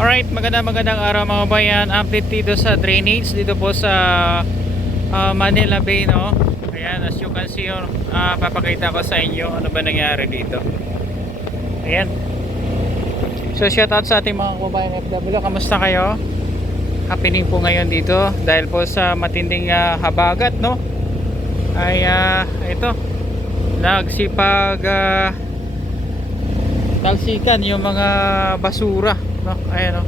Alright, magandang araw mga bayan. Update dito sa drainage dito po sa Manila Bay, no? Ayan, as you can see, papakita ko sa inyo ano ba nangyari dito. Ayan. So shout out sa ating mga kababayan FW. Kamusta kayo? Happening po ngayon dito dahil po sa matinding habagat, no? Ay ito, nagsipag talsikan yung mga basura, no? Ayan, no?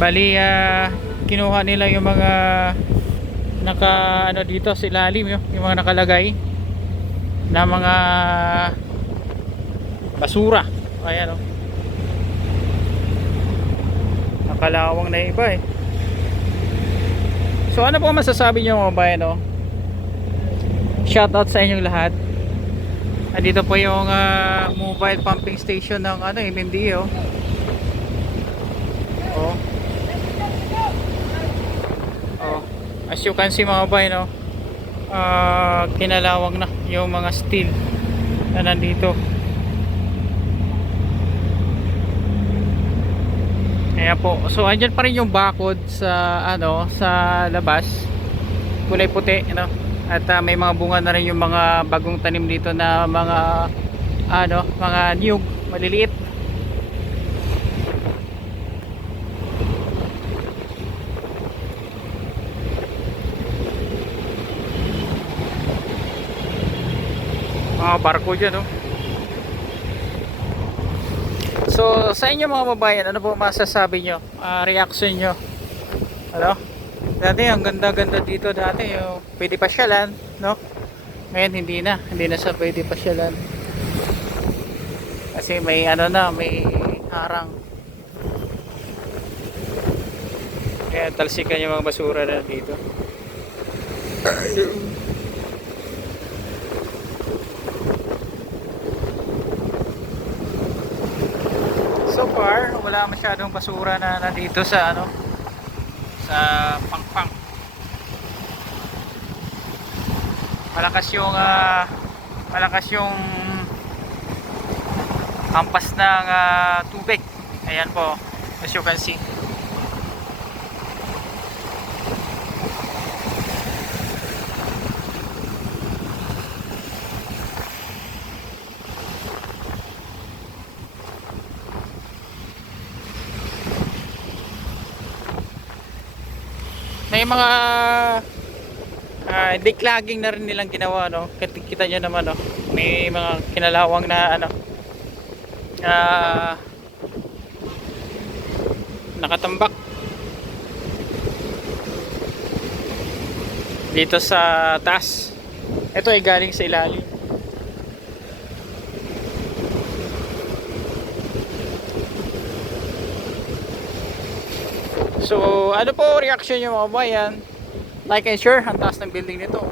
Bali kinuha nila yung mga naka ano dito sa ilalim, yung mga nakalagay na mga basura. Ayan, no? Nakalawang na iba eh. So ano po masasabi niyo mga bayan, no? Shoutout sa inyong lahat. Andito po yung mobile pumping station ng MMDA, oh. Oh. Oh. As you can see mga bayan, no? Kinalawang na yung mga steel na nandito. Ayan po. So andyan pa rin yung bakod sa sa labas. Kulay puti, ano? At may mga bunga na rin yung mga bagong tanim dito na mga mga niyog maliliit. Mga barko dyan, no? So sa inyo mga babayan, ano po masasabi nyo? Reaction nyo? Ano? Dati ang ganda-ganda dito dati, yung pwede pasyalan, no? Ngayon hindi na sa pwede pasyalan. Kasi may may harang. Kaya talsikan yung mga basura na dito. So far, wala masyadong basura na nandito sa sa pangpang. Malakas yung hampas ng tubig. Ayan po, as you can see. May mga declogging na rin nilang ginawa, no? Kita nyo naman, no? May mga kinalawang na nakatambak dito sa taas. Ito ay galing sa ilalim. So ano po reaction nyo mga bayan? Like and share. Ang taas ng building nito.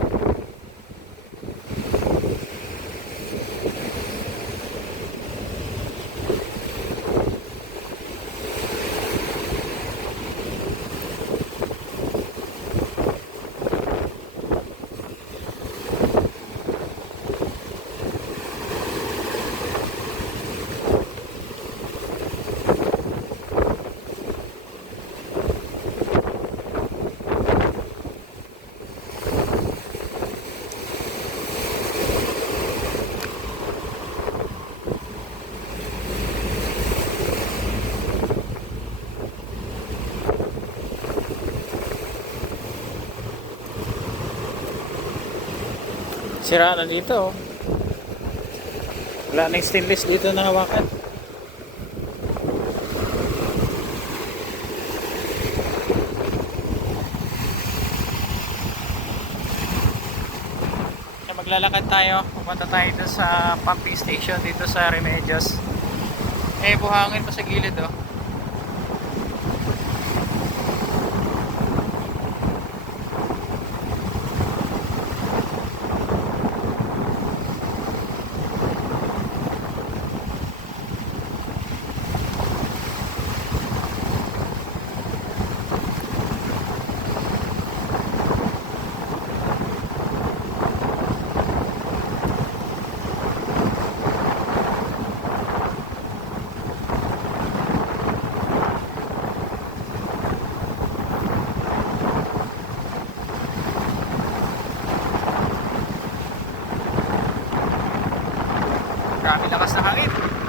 Sira na dito, oh. Wala na yung stainless dito na hawakan. So, maglalakad tayo. Pupunta tayo dito sa pumping station dito sa Remedios. Buhangin pa sa gilid, oh. Grabe lakas ng hangin.